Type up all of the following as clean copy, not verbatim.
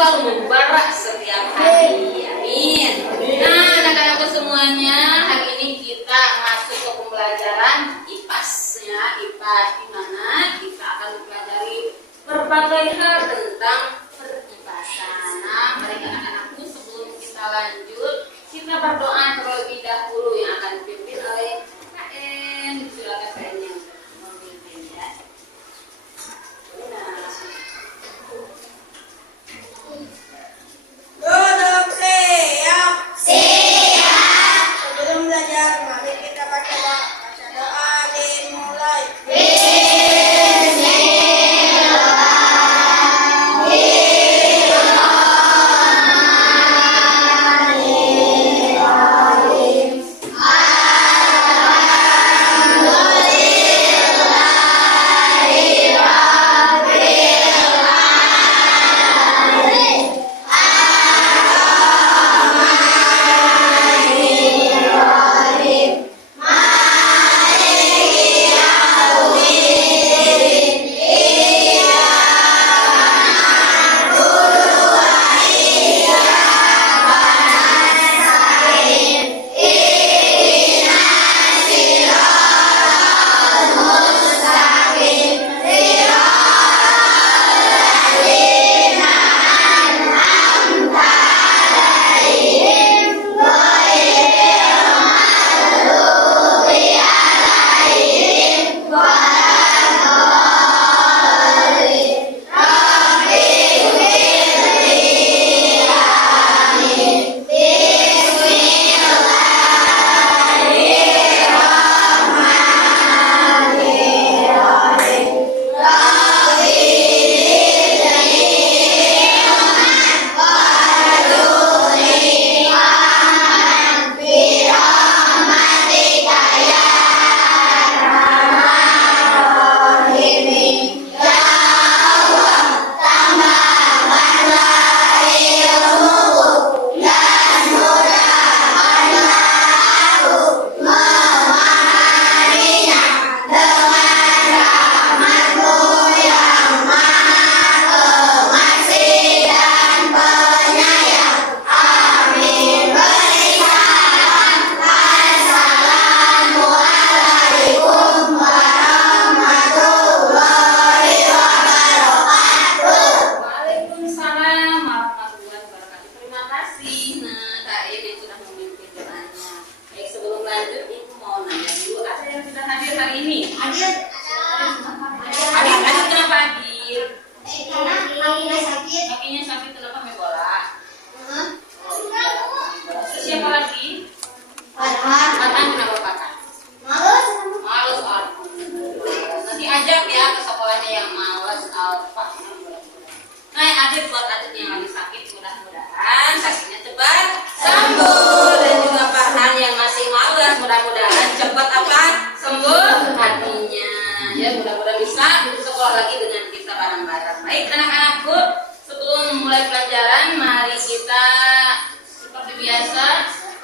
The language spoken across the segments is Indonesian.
selalu mubarak setiap hari. Amin. Nah, anak-anakku semuanya, hari ini kita masuk ke pembelajaran IPAS ya. IPAS di mana kita akan mempelajari berbagai hal tentang peripasan. Nah, mari anak-anakku, sebelum kita lanjut, kita berdoa terlebih dahulu yang akan dipimpin oleh KN. Silakan KN yang memimpin ya. Duduk siap. Siap. Sebelum belajar, mari kita baca doa dimulai.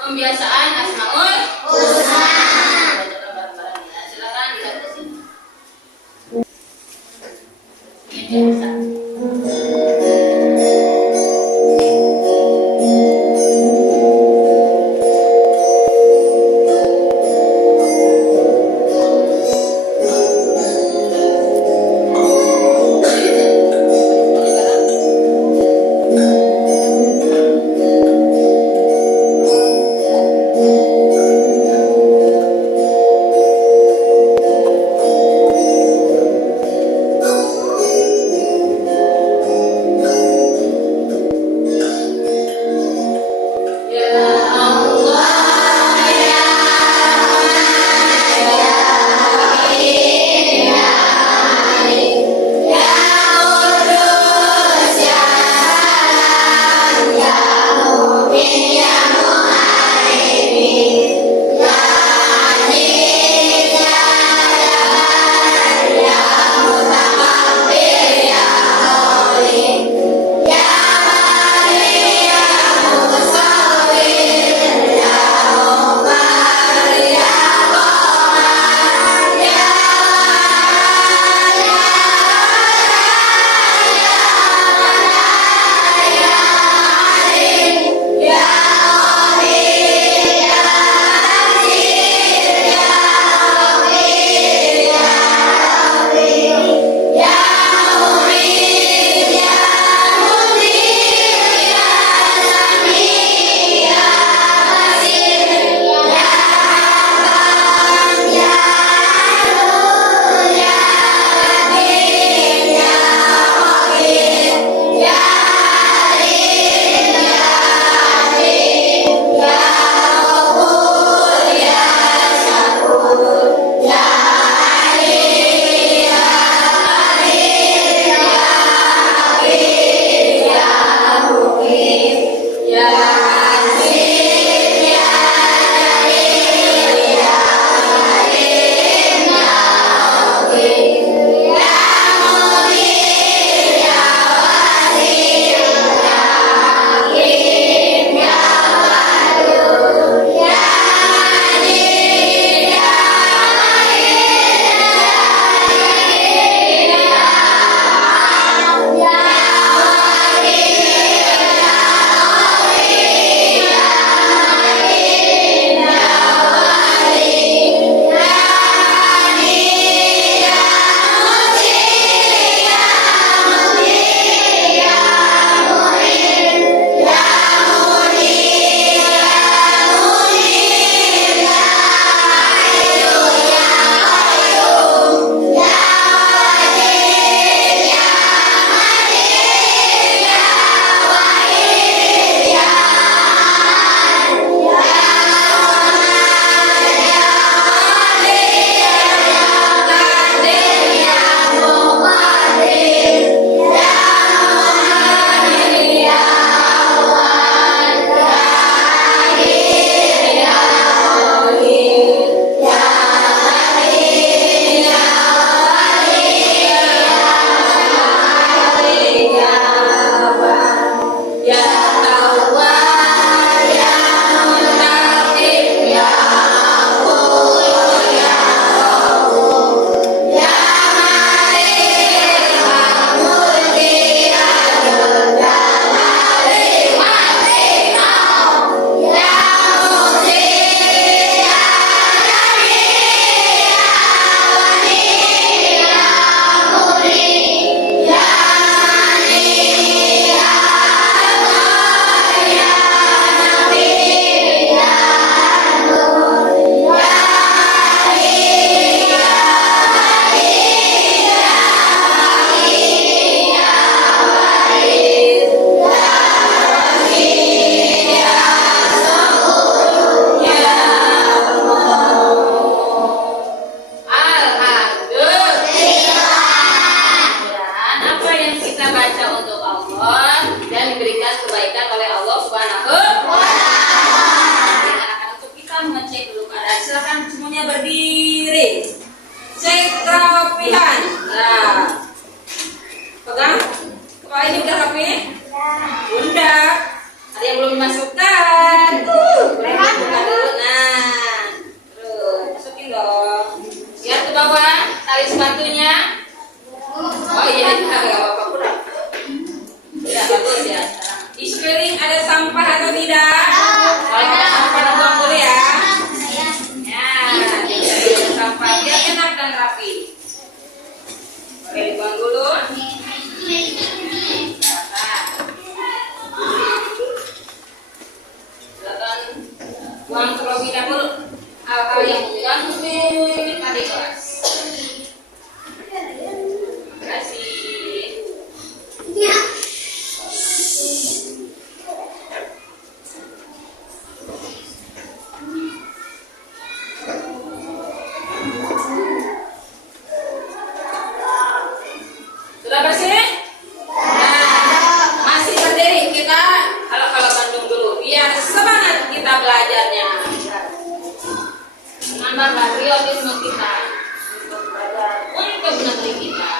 Pembiasaan Asmaul Husna. Silakan lihat ke sini. mohon dan diberikan kebaikan oleh Allah Subhanahu wa Ta'ala. Anak-anak, untuk kita mengecek dulu keadaan, silakan semuanya berdiri. Cek kerapihan. Nah, pegang. Kepala ini udah rapi? Udah. Ada yang belum dimasukkan? Buka dulu. Nah, terus masukin dong. Lihat ke bawah tali sepatunya. Oh iya, nggak apa-apa, kurang. Ya bagus ya. Di sekeliling ada sampah atau tidak? Kalau ada sampah buang dulu ya. Ya, di sekeliling ada sampah biar enak dan rapi. Oke, dibuang dulu. Silakan buang terlebih dahulu hal-hal yang mengganggu tadi kelas. Terima kasih. Sudah bersih? Nah, masih berdiri kita kalau Bandung dulu biar semangat kita belajarnya. Menambah patriotisme kita untuk belajar untuk negeri kita.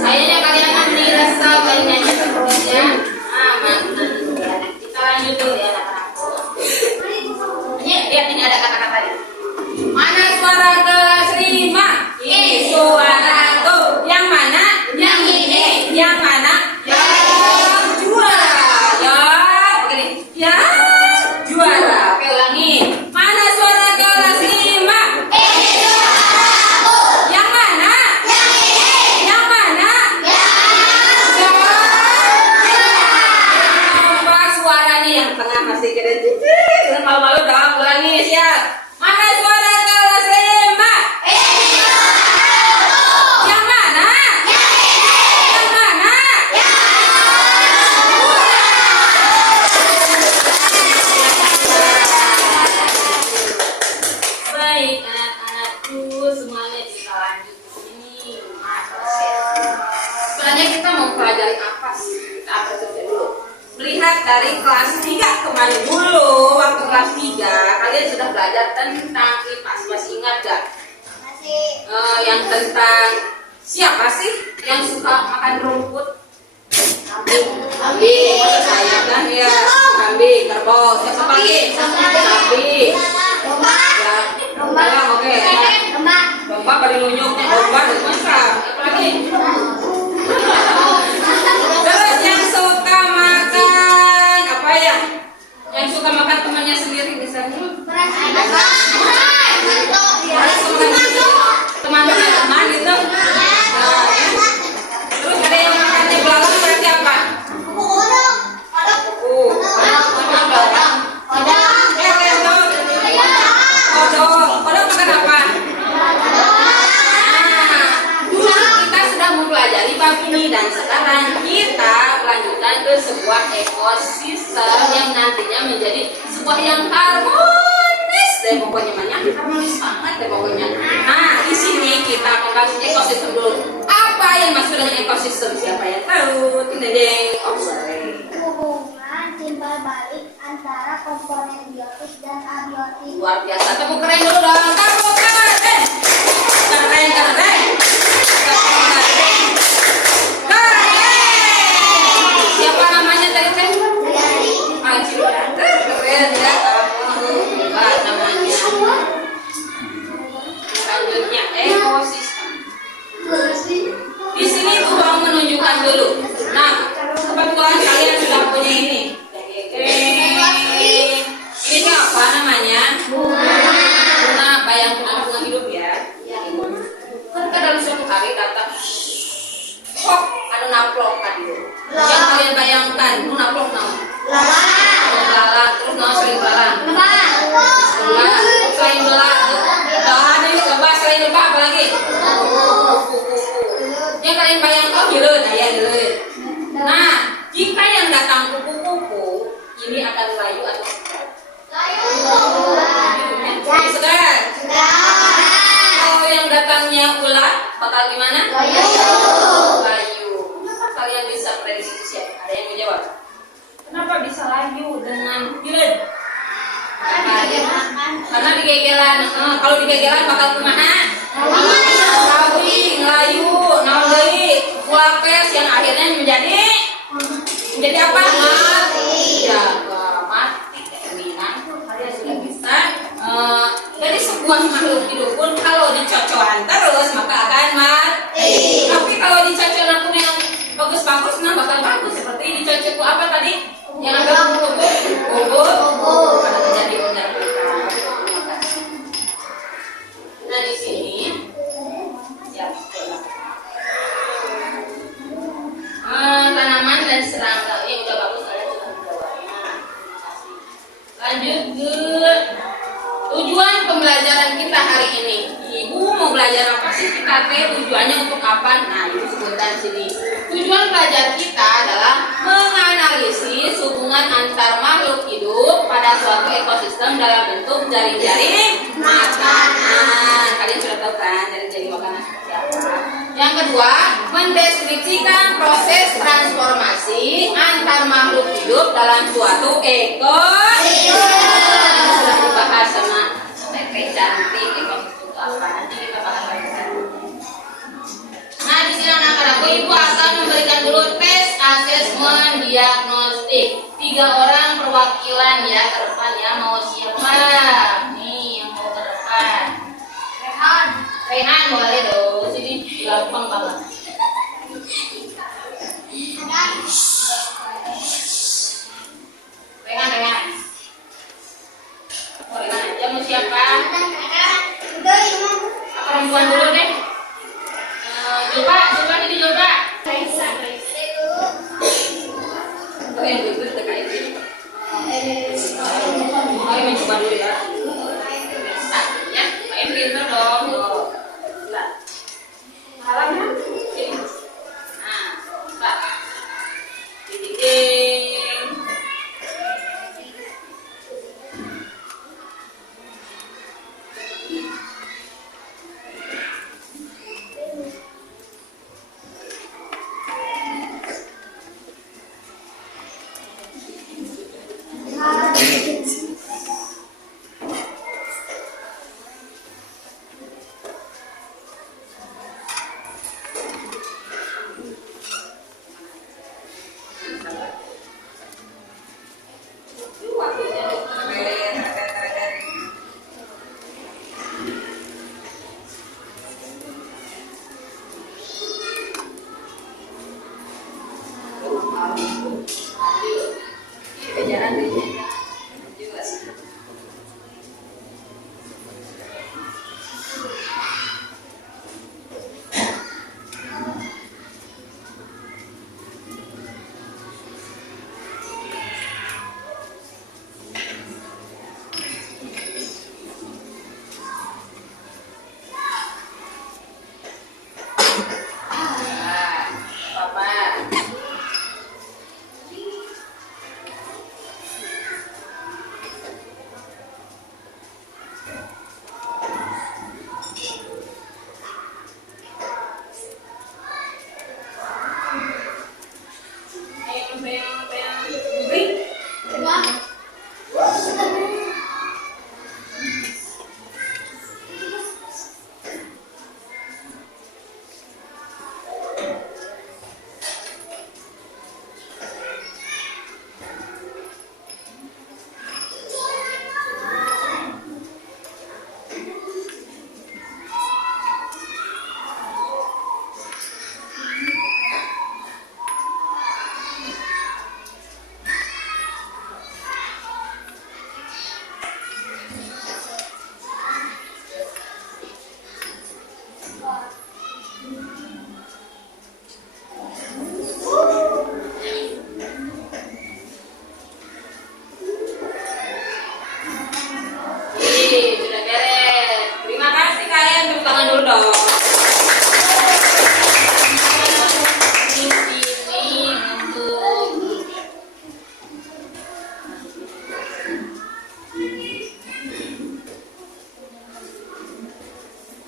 Kayaknya kalian nanti rasa kayaknya sepertinya aman. Kita lanjut dulu ya anak-anak. Lihat ini ada kata-katanya. Mana suara kelas 5? Ini suara tuh. Yang mana? Yang ini. Yang mana? Yang juara. Ya, begini. Ya, juara. Oke, ulangi. Mana suara kelas 5? Yang mana? Yang mana? Coba suaranya yang tengah masih keren. Jangan malu-malu dong, ulangi siap. Mana suara kelas 5? Yang mana? Yang mana? Baik anak-anakku, semuanya kita lanjut di sini. Sebenarnya kita mau pelajari apa sih? Kita akan coba dulu. Melihat dari kelas 3 kemarin dulu, waktu kelas 3 kalian sudah belajar tentang IPAS. Masih ingat gak? Yang tentang siapa sih yang suka makan rumput? Kambing, masa saya kan ya. Kambing, kerbau, siapa lagi? Sapi, ya, oke. Domba pada nunjuknya domba. ini dan sekarang kita melanjutkan ke sebuah ekosistem yang nantinya menjadi sebuah yang harmonis deh pokoknya, harmonis banget deh pokoknya. Nah, di sini kita membahas ekosistem dulu. Apa yang masuk dengan ekosistem? Siapa yang tahu? Tinggal deh observe. Hubungan timbal balik antara komponen biotik dan abiotik. Luar biasa, tepuk keren dulu dong. Tepuk keren. Keren, keren. Siapa namanya tadi teh? Aji. Keren ya kamu. Hebat namanya. Selanjutnya ekosistem. Di sini Tuhan menunjukkan dulu. Nah, kebetulan kalian sudah punya ini. Ini apa namanya? Bunga. Bayangkan ada bunga hidup ya. Ketika dalam suatu hari datang, kok ada naplok tadi. Yang kalian bayangkan, naplok nama. Belalang, terus nama selain belalang. Selain belalang, ada ini lebah, selain lebah apa lagi? Yang kalian bayangkan hileun, ya hileun. Nah, jika yang datang kupu-kupu, ini akan layu atau segar? Segar. Kalau yang datangnya ular, bakal gimana? Layu. Kenapa kalian bisa prediksi siapa? Ada yang menjawab? Kenapa bisa layu dengan hileun? Karena digegelan. Kalau digegelan bakal kumaha? Lawi, ngelayu, naon deui? Kuapes yang akhirnya menjadi apa? Mati. Ya, mati keinginan. Kalian sudah bisa. Jadi sebuah makhluk hidup pun kalau dicocokan terus maka akan mati. Tapi kalau dicocokan pun yang bagus-bagus, nah bakal bagus. Seperti dicocok apa tadi? Yang agak bubur, pada menjadi undang. Nah di sini, ya, tanaman dan serangga ini udah bagus, kalian sudah menjawabnya. Terima kasih. Lanjut ke tujuan pembelajaran kita hari ini. Ibu mau belajar apa sih? Kita tujuannya untuk apa? Nah, ibu sebutkan sini. Tujuan belajar kita adalah menganalisis hubungan antar makhluk hidup pada suatu ekosistem dalam bentuk jaring-jaring makanan. Kalian sudah tahu kan jaring-jaring makanan seperti apa? Yang kedua, mendeskripsikan proses transformasi antar makhluk hidup dalam suatu ekosistem. Sudah dibahas sama Tete Cantik ekosistem itu apa? Nanti kita bahas lagi. Nah, di sini anak-anakku, ibu akan memberikan dulu tes asesmen diagnostik. 3 orang perwakilan ya ke depan ya. Mau siapa? Nih yang mau ke depan. Rehan boleh dong. Sini gampang banget. Rehan. Oh, Rehan aja mau siapa? Perempuan dulu deh. Coba ini coba. Kalian dulu terkait ini. Ayo mencoba dulu ya. Ya, main pintar dong. Lah. Halangnya. Nah, coba. Titik. Kejaran deh. Jelas. Sudah beres. Terima kasih kalian, tepuk tangan dulu dong. Ini untuk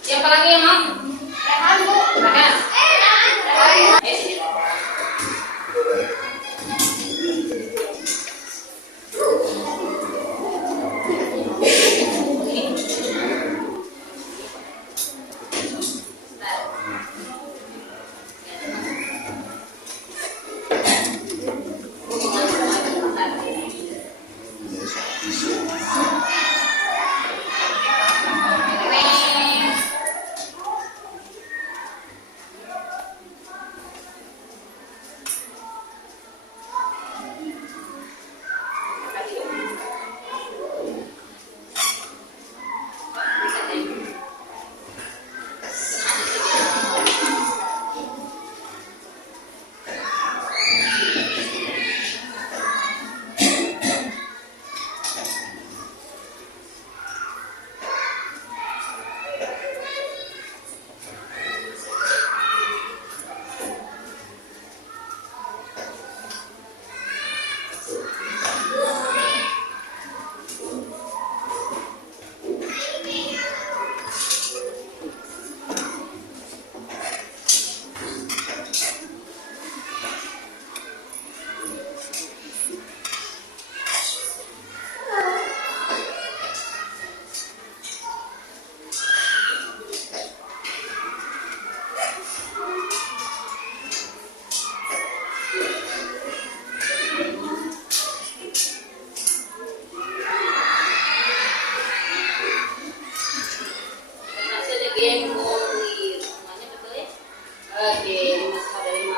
siapa lagi yang mau? Rehan, Bu. Rehan. Rehan. Sini.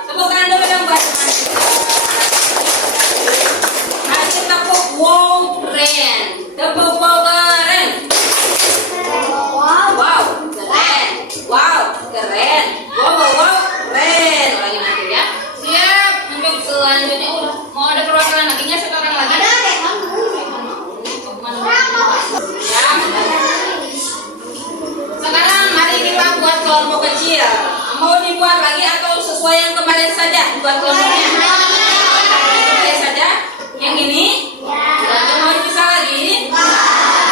Tepuk tangan dulu dong buat Kasih tepuk wow keren. Tepuk wow keren. Wow keren. Wow keren. Wow keren. Ulangi lagi ya. Siap. Untuk selanjutnya udah mau ada perwakilan lagi nya sekarang lagi. Ada Rehan, Bu. Ya. Sekarang mari kita buat kelompok kecil. Mau dibuat lagi atau sesuai yang kemarin saja buat kelompoknya? Kemarin saja. Yang ini? Atau mau dipisah lagi?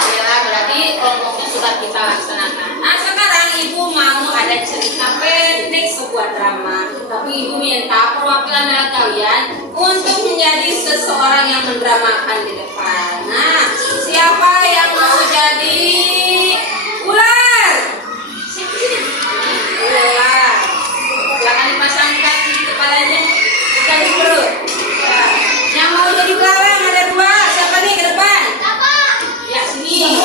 Ya, berarti kelompoknya sudah kita laksanakan. Nah, sekarang ibu mau ada cerita pendek sebuah drama. Tapi ibu minta perwakilan dari kalian untuk menjadi seseorang yang mendramakan di depan. Nah, siapa yang mau jadi ular? Ular. Silakan dipasangkan di kepalanya, bukan di perut. Ya. Yang mau jadi belalang ada dua. Siapa nih ke depan? Ya, sini.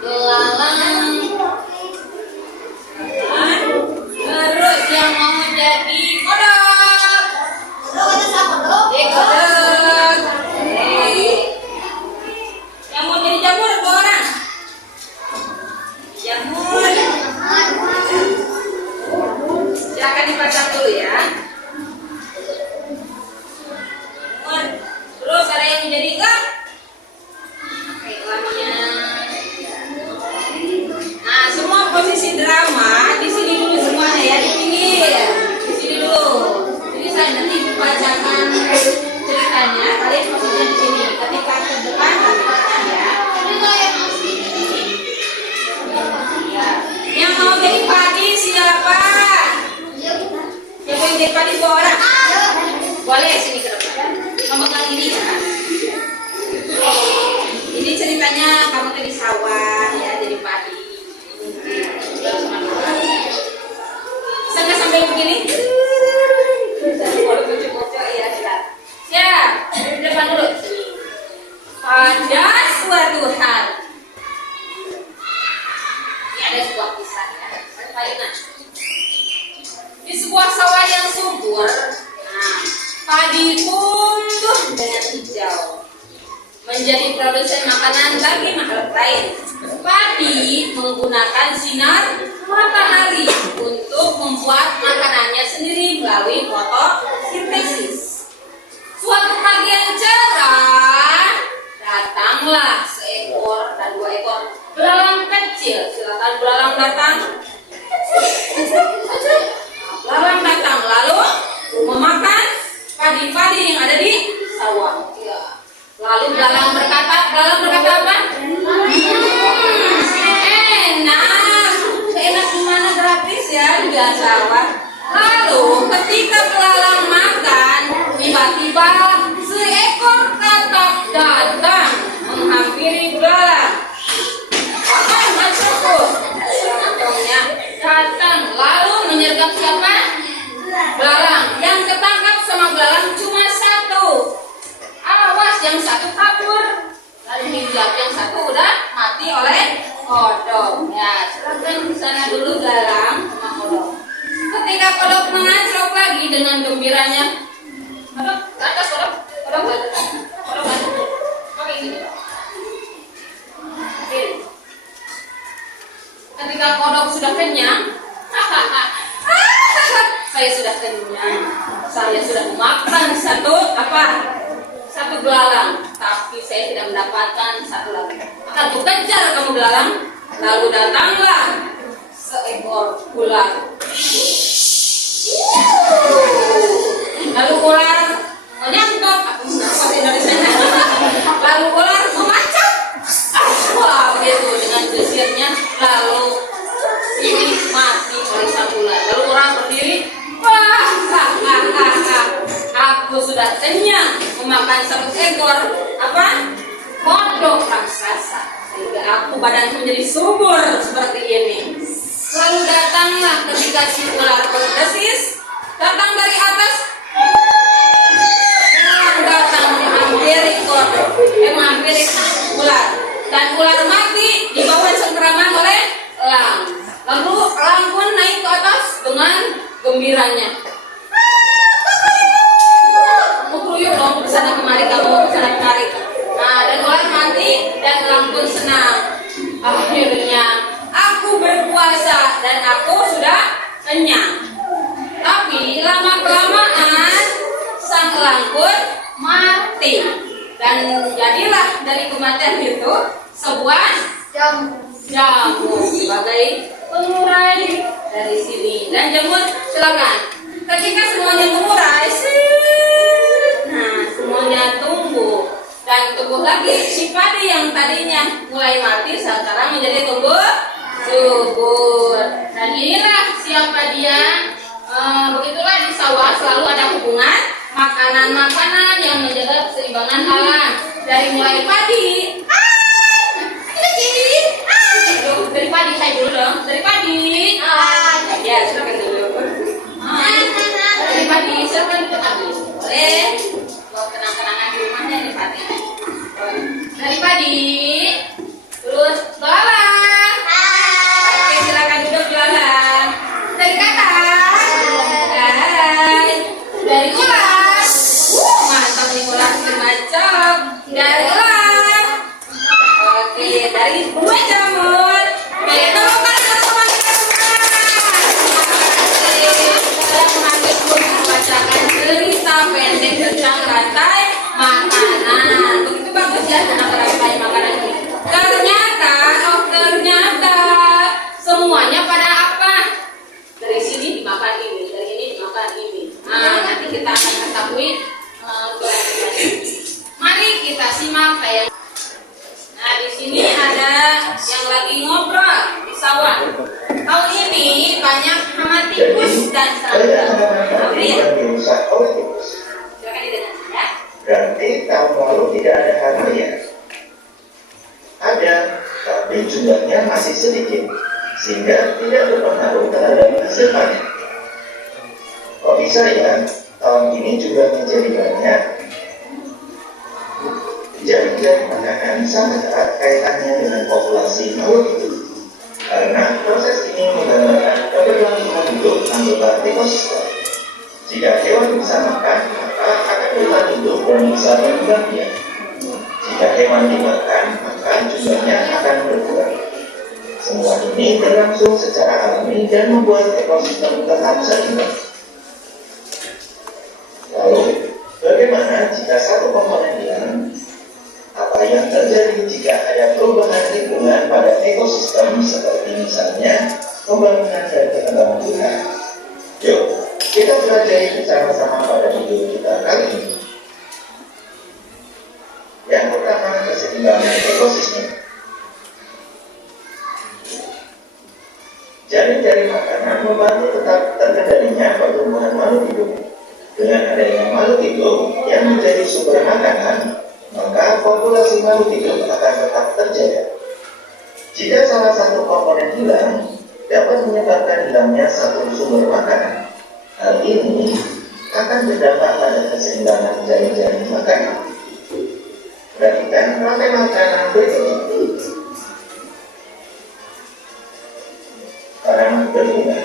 Belalang. Terus yang mau jadi kodok. Kodok. Yang mau jadi jamur dua orang. Jamur. Silakan dipasang dulu ya. Terus ada yang menjadi ikan. Iklannya. Nah, semua posisi drama di sini dulu semuanya ya, di pinggir. Di sini dulu. Jadi saya nanti bacakan ceritanya. Kalian posisinya di sini. Ketika ke depan ya. Ya. Yang mau jadi padi siapa? Siapa yang jadi padi dua orang? Boleh sini ke depan. Memegang ini ya. Ini ceritanya kamu tadi sawah ya, jadi padi. Sana sampai begini. Boleh bocor-bocor ya, siap. Siap. Di depan dulu. Pada suatu hari. Ini ada sebuah kisah ya. Di sebuah sawah yang subur, nah, padi tumbuh dengan hijau, menjadi produsen makanan bagi makhluk lain. Padi menggunakan sinar datang. Belalang datang lalu memakan padi-padi yang ada di sawah. Ya. Lalu belalang berkata apa? Enak. Enak gimana, gratis ya di sawah. Lalu ketika belalang makan, tiba-tiba seekor katak datang menghampiri belalang. Apa yang maksudku? Katanya datang lalu menyergap siapa? Belalang. Yang ketangkap sama belalang cuma satu. Awas, yang satu kabur. Lalu hijab, yang satu udah mati oleh kodok. Ya, silakan di sana dulu belalang sama kodok. Ketika kodok mengacrok lagi dengan gembiranya, kodok ke atas, kodok ke atas, kodok ke atas. Pakai gini. Ketika kodok sudah kenyang, saya sudah kenyang. Saya sudah memakan satu belalang, tapi saya tidak mendapatkan satu lagi. Akan kukejar kamu belalang. Lalu datanglah seekor ular. Lalu ular menyantap. Aku bahasa Indonesia. Lalu ular memacam. Wah, begitu dengan desirnya. Lalu ini mati oleh sang ular. Lalu orang berdiri. Wah, aku sudah kenyang memakan satu ekor kodok raksasa, sehingga aku badanku menjadi subur seperti ini. Lalu datanglah ketika si ular berdesis, datang dari atas, datang menghampiri kodok, menghampiri ular, dan ular mati dibawa sengkeraman oleh elang. Lalu elang pun naik ke atas dengan gembiranya. Yuk dong, kesana kemari, kamu kesana kemari. Nah, dan ular mati dan elang pun senang. Akhirnya aku berpuasa dan aku sudah kenyang. Tapi lama kelamaan sang elang pun mati. Dan jadilah dari kematian itu sebuah jamur sebagai pengurai dari sini. Dan jamur silakan. Ketika semuanya mengurai, semuanya tumbuh dan tumbuh lagi. Si padi yang tadinya mulai mati sekarang menjadi tumbuh subur. Dan inilah siapa dia. Begitulah di sawah selalu ada hubungan makanan-makanan yang menjaga keseimbangan alam. Dari mulai padi, dari padi, hai dulu dong. Dari padi, ya silakan dulu. Dari padi, silakan dulu padi. Boleh. Kenang-kenangan di rumahnya nih Fatih. Dari padi, terus belalang. Oke, silakan duduk belalang. Dari katak, dari ular. Mantap nih ular semacam. Dari ular. Oke, dari buah jamur. Temukan teman-teman membacakan cerita pendek tentang rantai makanan. Begitu bagus ya tentang rantai makanan ini. Ternyata semuanya pada apa? Dari sini dimakan ini, dari ini dimakan ini. Nah, nanti kita akan ketahui. Mari kita simak kayak. Nah, di sini ada yang lagi ngobrol di sawah. Tahun ini banyak hama tikus dan serangga. Silakan didengar ya. Berarti tahun lalu tidak ada hamanya. Ada, tapi jumlahnya masih sedikit, sehingga tidak berpengaruh terhadap hasil panen. Kok bisa ya? Tahun ini jumlahnya jadi banyak. Jangan makanan sangat erat kaitannya dengan populasi makhluk hidup. Karena proses ini menggambarkan keberlangsungan hidup anggota ekosistem. Jika hewan bisa makan, maka akan bertahan hidup dan bisa berkembang biak. Jika hewan dimakan, maka jumlahnya akan berkurang. Semua ini berlangsung secara alami dan membuat ekosistem tetap seimbang. Lalu, bagaimana jika satu komponen hilang? apa yang terjadi jika ada perubahan lingkungan pada ekosistem seperti misalnya pembangunan dan perkembangan hutan. Yuk, kita pelajari bersama-sama pada video kita kali ini. Yang pertama, keseimbangan ekosistem. Jaring-jaring makanan membantu tetap terkendalinya pertumbuhan makhluk hidup. Dengan adanya makhluk hidup yang menjadi sumber makanan, maka populasi makhluk hidup akan tetap terjaga. Jika salah satu komponen hilang, dapat menyebabkan hilangnya satu sumber makanan. Hal ini akan berdampak pada keseimbangan jaring-jaring makanan. Perhatikan rantai makanan berikut ini. Tanaman berbunga.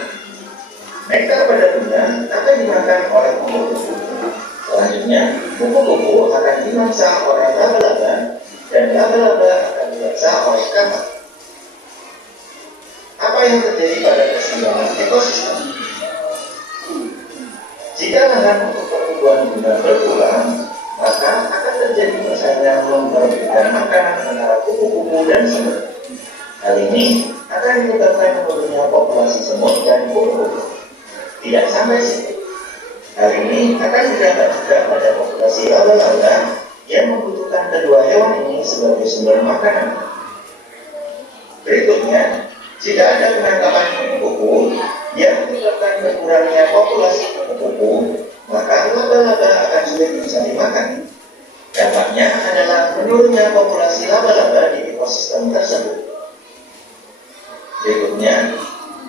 Nektar pada bunga akan dimakan oleh kupu-kupu. Selanjutnya, kupu-kupu akan dimangsa oleh laba-laba dan laba-laba akan dimangsa oleh katak. Apa yang terjadi pada keseimbangan ekosistem? Jika lahan untuk pertumbuhan bunga berkurang, maka akan terjadi persaingan memperebutkan makanan antara kupu-kupu dan semut. Hal ini akan menyebabkan menurunnya populasi semut dan kupu-kupu. Tidak sampai situ. Hal ini akan berdampak juga pada populasi laba-laba yang membutuhkan kedua hewan ini sebagai sumber makanan. Berikutnya, jika ada penangkapan kupu-kupu yang menyebabkan berkurangnya populasi kupu-kupu, maka laba-laba akan sulit mencari makan. Dampaknya adalah menurunnya populasi laba-laba di ekosistem tersebut. Berikutnya,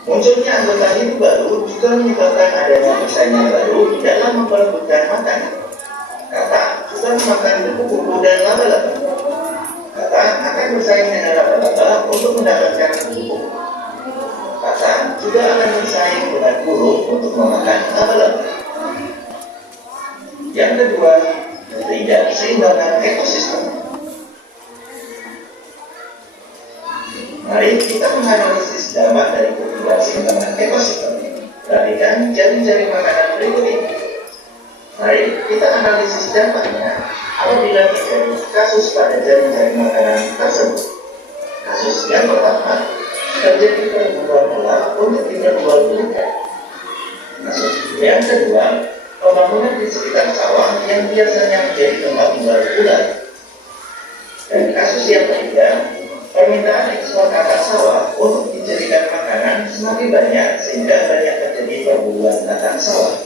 munculnya anggota hidup baru juga menyebabkan adanya persaingan baru di dalam memperebutkan makanan. Katak juga memakan kupu-kupu dan laba-laba. Katak akan bersaing dengan laba-laba untuk mendapatkan kupu-kupu. Katak juga akan bersaing dengan burung untuk memakan laba-laba. Yang kedua, ketidakseimbangan ekosistem. Mari kita menganalisis dampak dari ketidakseimbangan ekosistem. Perhatikan jaring-jaring makanan berikut ini. Mari kita analisis dampaknya apabila terjadi kasus pada jaring-jaring makanan tersebut. Kasus yang pertama, terjadi perburuan ular untuk diperjual belikan. Kasus yang kedua, pembangunan di sekitar sawah yang biasanya menjadi tempat tinggal ular. Dan kasus yang ketiga, permintaan ekspor katak sawah untuk dijadikan makanan semakin banyak sehingga banyak terjadi perburuan katak sawah.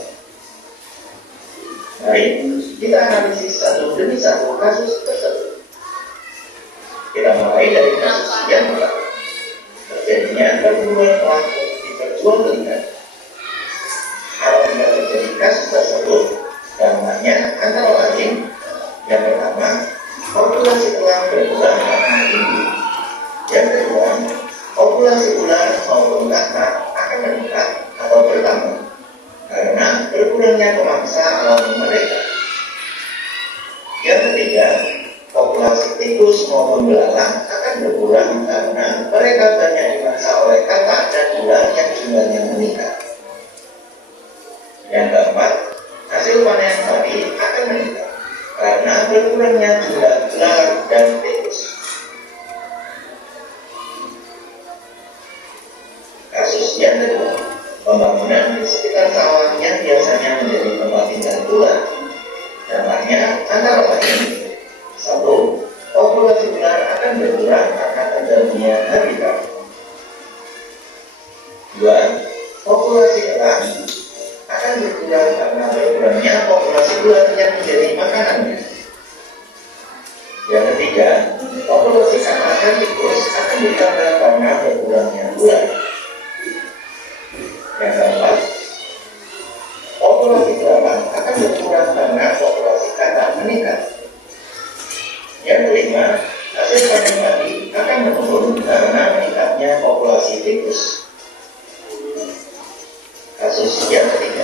Mari kita analisis satu demi satu kasus tersebut. Kita mulai dari kasus yang pertama, terjadinya perburuan ular untuk diperjualbelikan. Apabila terjadi kasus tersebut, dampaknya antara lain, yang pertama, populasi elang berkurang karena tinggi. Yang kedua, populasi ular maupun katak akan meningkat atau bertambah karena berkurangnya pemangsa alami mereka. Yang ketiga, populasi tikus maupun belalang akan berkurang karena mereka banyak dimangsa oleh katak dan ular yang jumlahnya meningkat. Yang keempat, hasil panen padi akan meningkat karena berkurangnya jumlah belalang dan tikus. Kasus yang kedua, pembangunan di sekitar sawah yang biasanya menjadi tempat tinggal ular. Dampaknya antara lain, satu, populasi ular akan berkurang karena terganggunya habitat. Dua, populasi elang akan berkurang karena berkurangnya populasi ular yang menjadi makanannya. Yang ketiga, populasi katak dan tikus akan bertambah karena berkurangnya ular. Yang keempat, populasi belalang akan berkurang karena populasi katak meningkat. Yang kelima, hasil panen padi akan menurun karena meningkatnya populasi tikus. Kasus yang ketiga,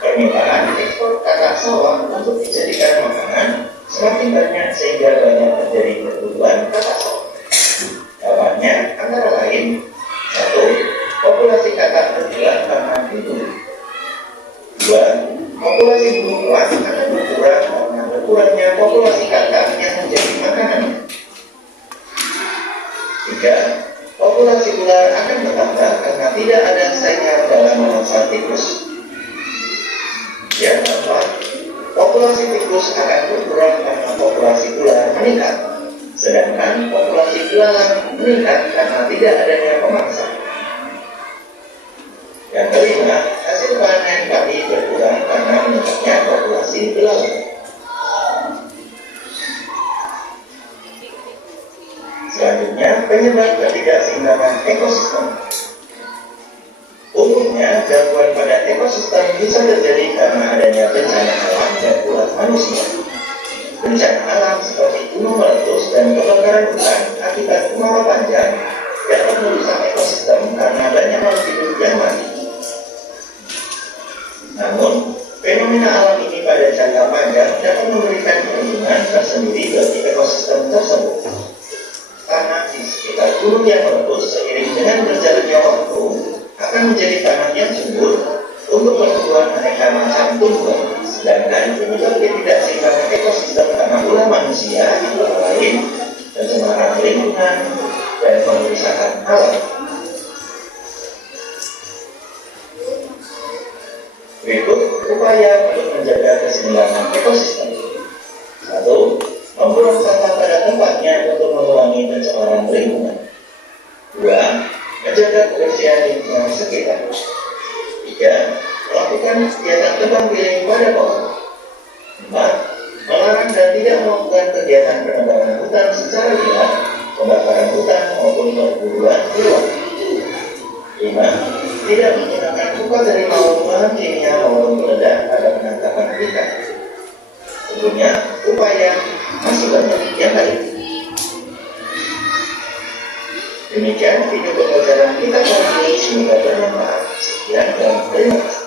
permintaan ekspor katak sawah untuk dijadikan makanan semakin banyak sehingga banyak terjadi perburuan katak sawah. Dampaknya antara lain, satu, populasi katak berkurang karena diburu. Dua, populasi burung elang akan berkurang karena berkurangnya populasi katak yang menjadi tidak ada saingan dalam memangsa tikus. Yang keempat, populasi tikus akan berkurang karena populasi ular meningkat, sedangkan populasi belalang meningkat karena tidak adanya pemangsa. Yang kelima, hasil panen padi berkurang karena meningkatnya populasi belalang. Selanjutnya, penyebab ketidakseimbangan ekosistem. Umumnya, gangguan pada ekosistem bisa terjadi karena adanya bencana alam dan ulah manusia. Bencana alam seperti gunung meletus dan kebakaran hutan akibat kemarau panjang dapat merusak ekosistem karena banyak makhluk hidup yang mati. Namun, fenomena alam ini pada jangka panjang dapat memberikan perlindungan tersendiri bagi ekosistem tersebut. Tanah di sekitar gunung yang meletus seiring dengan berjalannya waktu akan menjadi tanah yang subur untuk pertumbuhan aneka macam tumbuhan. Sedangkan penyebab ketidakseimbangan ekosistem karena ulah manusia antara lain pencemaran lingkungan dan perusakan alam. Berikut upaya untuk menjaga keseimbangan ekosistem. 1. Membuang sampah pada tempatnya untuk mengurangi pencemaran lingkungan. 2. Menjaga kebersihan lingkungan sekitar. 3. Melakukan kegiatan tebang pilih pada pohon. 4. Melarang dan tidak melakukan kegiatan penebangan hutan secara liar, pembakaran hutan maupun perburuan hewan. 5. Tidak menggunakan upah dari bahan kimia maupun peledak pada penangkapan ikan. Tentunya upaya masih banyak yang lain. Demikian video pembelajaran kita kali ini, semoga bermanfaat. Sekian dan terima kasih.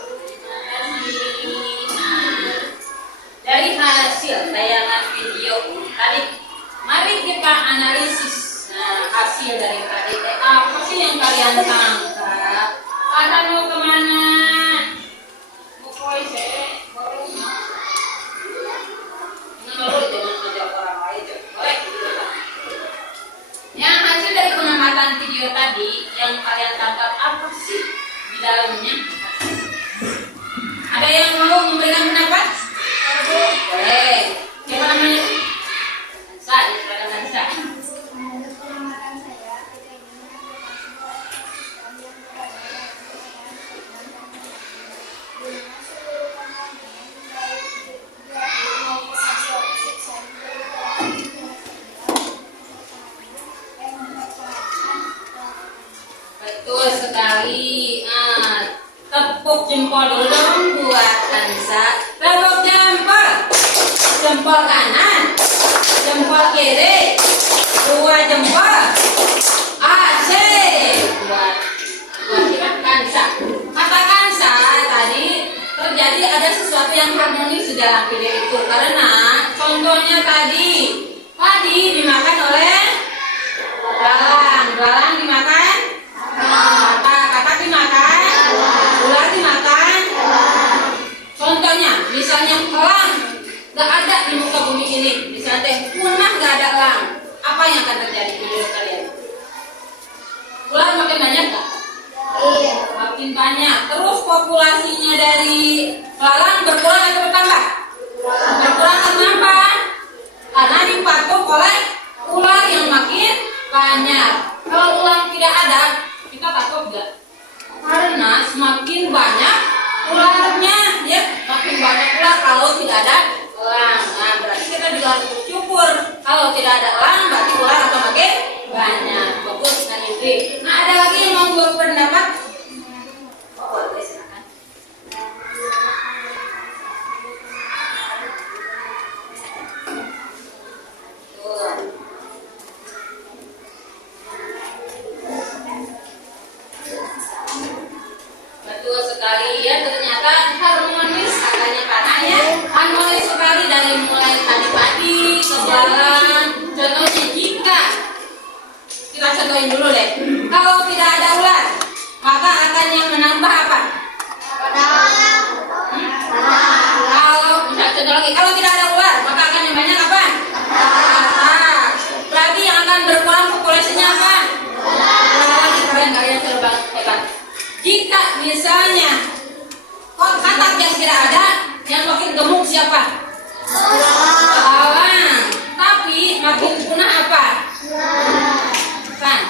Dari hasil tayangan video tadi, mari kita analisis hasil dari tadi. Apa sih yang kalian tangkap? Ada mau kemana? Mau koi saya? Boleh jangan ngajak orang lain, boleh. Yang hasil dari pengamatan video tadi, yang kalian tangkap apa sih di dalamnya? Ada yang mau memberikan pendapat? Boleh. Siapa namanya? Ansa, silakan Ansa. Menurut pengamatan saya, Betul sekali. Tepuk jempol dulu dong buat Ansa. Tepuk jempol. Jempol kanan, jempol kiri, 2 jempol. Asik. Buat Ansa. Kata Ansa tadi terjadi ada sesuatu yang harmonis di dalam video itu karena contohnya tadi dimakan oleh belalang dimakan, katak dimakan, ular dimakan. Contohnya, misalnya elang nggak ada di muka bumi ini, misalnya punah nggak ada elang, apa yang akan terjadi menurut kalian? Ular makin banyak nggak? iya, Makin banyak. Terus populasinya dari belalang berkurang atau bertambah? Berkurang kenapa? Karena dipatok oleh ular yang makin banyak. Kalau ular tidak ada, kita takut nggak? Karena semakin banyak ularnya, ya makin banyak ular kalau tidak ada elang. Nah, berarti kita juga harus bersyukur. Kalau tidak ada elang, berarti ular akan makin banyak. Bagus sekali, Indri. Nah, ada lagi yang mau berpendapat? Oh, boleh, silakan. Betul sekali ya, ternyata harmonis katanya tanahnya, harmonis sekali dari mulai tadi pagi ke belalang. Contohnya jika kita contohin dulu deh, kalau tidak ada ular, maka akan yang menambah apa? Kalau bisa contoh lagi, kalau tidak ada ular, maka akan yang banyak apa? Katak. Berarti yang akan berkurang populasinya apa? Keren, kalian sudah hebat. Jika misalnya katak yang tidak ada, yang makin gemuk siapa? Bawang. Tapi makin punah apa? Kan?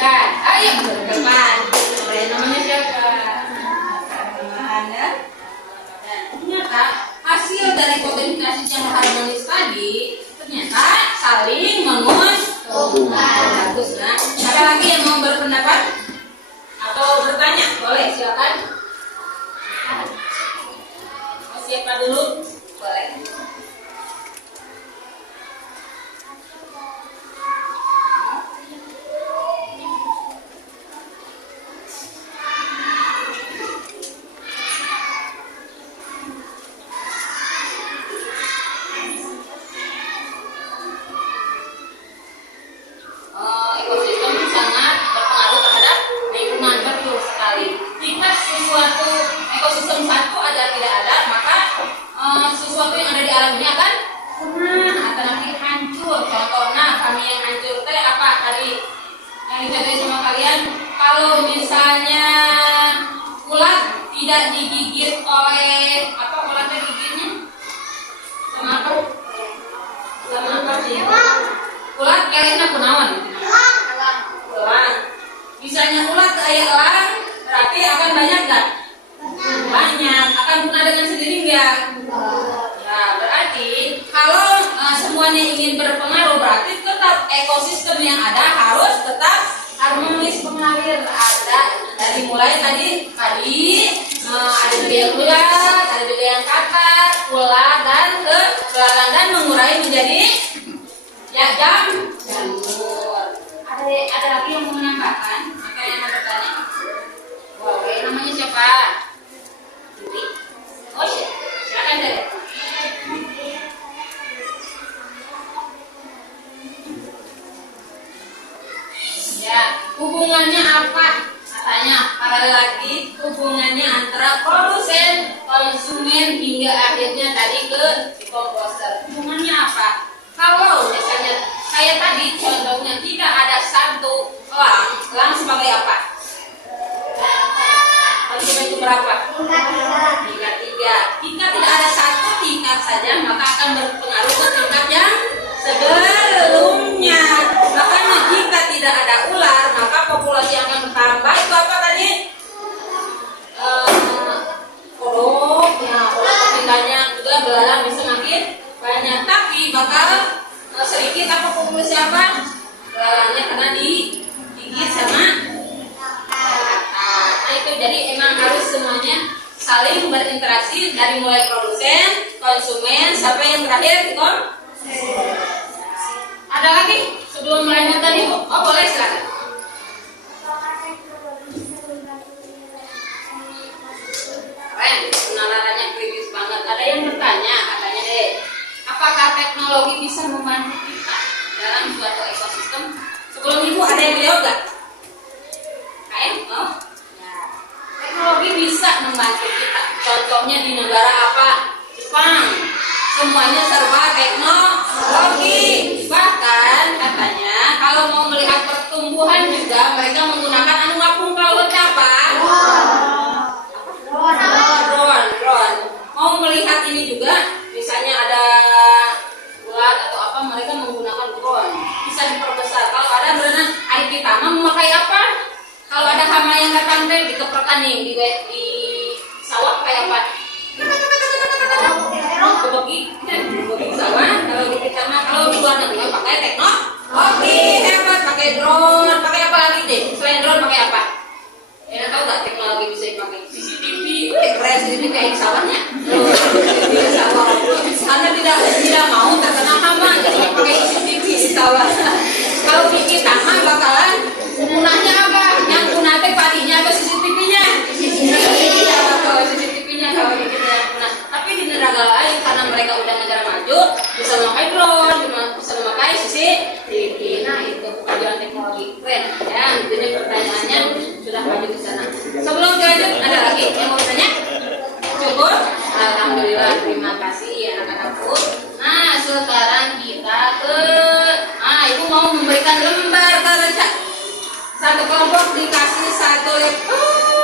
Kan? Ayo depan. Namanya siapa? Anda. Ternyata hasil dari komunikasi yang harmonis tadi ternyata saling menguntungkan. Bagus, nah. Ada lagi yang mau berpendapat atau bertanya? Boleh, silakan. Siapa dulu? Boleh. Ekosistem sangat berpengaruh terhadap lingkungan, betul sekali. Jika sesuatu ekosistem satu ada tidak ada, maka sesuatu yang ada di alam ini akan punah atau nanti hancur. Contohnya kami yang hancur teh apa tadi yang dicontohin sama kalian? Kalau misalnya ulat tidak digigit oleh apa ulatnya gigitnya sama apa? Sama apa sih? Ulat kayaknya kunaon gitu. Elang. Misalnya ulat kayak elang, berarti akan banyak nggak? Banyak. Akan punah dengan sendiri nggak? Ya, berarti kalau semuanya ingin berpengaruh, berarti tetap ekosistem yang ada harus tetap harmonis mengalir. Ada dari mulai tadi ada juga yang ulat, ada juga yang katak, ulat dan ke belalang dan mengurai menjadi ya jamur. Ada lagi yang mau menambahkan? Atau yang mau bertanya? Boleh. Namanya siapa? Putri. Oh iya. Silakan deh. Ya, hubungannya apa? Katanya para lelaki hubungannya antara produsen, konsumen hingga akhirnya tadi ke komposter. Hubungannya apa? Kalau misalnya kayak tadi contohnya tidak ada satu elang sebagai apa? Konsumen itu berapa? Tingkat 3. Jika tidak ada satu tingkat saja maka akan berpengaruh ke tingkat yang sebelumnya. Makanya jika tidak ada ular maka populasi akan bertambah. Itu apa tadi? Kodok. Ya, kodok tingkatnya juga belalang bisa makin banyak. Tapi bakal sedikit apa populasi apa? Belalangnya karena digigit sama katak. Nah itu jadi emang harus semuanya saling berinteraksi dari mulai produsen, konsumen sampai yang terakhir konsumen. Ada lagi sebelum melanjut tadi Bu? Oh boleh silakan. Keren, penalarannya kritis banget. Ada yang bertanya katanya deh, apakah teknologi bisa membantu kita dalam suatu ekosistem? Sebelum itu ada yang jawab nggak? KM? Oh? Ya. Teknologi bisa membantu kita. Contohnya di negara apa? Jepang. Semuanya serba teknologi. Bahkan katanya kalau mau melihat pertumbuhan juga mereka menggunakan anu ngapung laut apa? Drone. Mau melihat ini juga, misalnya ada ulat atau apa, mereka menggunakan drone. Bisa diperbesar. Kalau ada berenang, air kita memakai apa? Kalau ada hama yang datang teh dikeprokan nih di sawah kayak apa? Kebagi sawah. Kalau di kita mah kalau di luar negeri pakai teknologi hebat, pakai drone, pakai apa lagi deh? Selain drone pakai apa? Enak tahu nggak teknologi bisa dipakai? CCTV, keren CCTV kayak di sawahnya. Di sawah, karena tidak mau terkena hama, jadi pakai CCTV di sawah. Kalau di kita mah bakalan punahnya apa? Yang punah teh padinya atau CCTV-nya? CCTV-nya kalau di kita yang punah. Tapi di negara lain karena mereka udah negara maju, bisa memakai drone, bisa memakai CCTV. Nah itu kemajuan teknologi keren. Ya, intinya pertanyaannya sudah maju ke sana. Sebelum lanjut, ada lagi yang mau bertanya? Cukup? Alhamdulillah, terima kasih anak-anakku. Nah, sekarang kita ibu mau memberikan lembar baca. Satu kelompok dikasih satu laptop.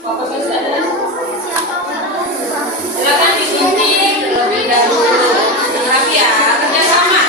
Fokus saja. Silakan disuntik terlebih dahulu. Yang rapi ya, kerjasama.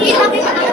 Iya.